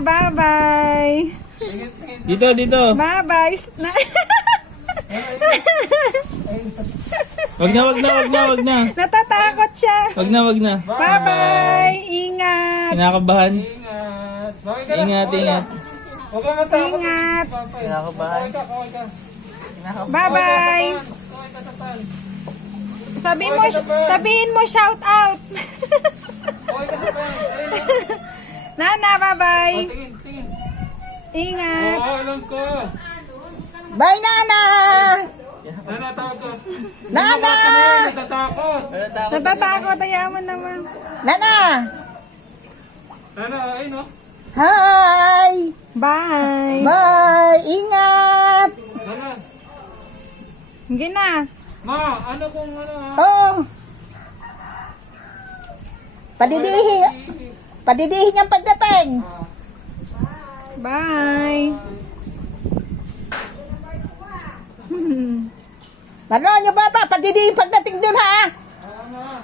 bye-bye. Dito, dito. Bye-bye. Wag na. Natatakot siya. Wag na. Bye-bye. Ingat. Kinakabahan. Ingat. Bakit ka Ingat. Huwag ka matakot. Ingat. Kinakabahan. Kaway ka. Bye-bye. Kaway ka tapan. Sabihin mo shout out. Kaway ka tapan. Nana, bye-bye. Tingin. Ingat. Oo, alam ko. Bye, Nana! Nana, tawag ko. Nana! Natatakot. Natatakot. Ayaw mo naman. Nana! Nana, ayun o. Hi! Bye. Bye! Ingat! Nana. Hindi na. Ma, ano kung ano ha? Oh! Padidihi niyang pagdating. Bye. Ano nyo bata? Padidihi pagdating dun ha? Ano?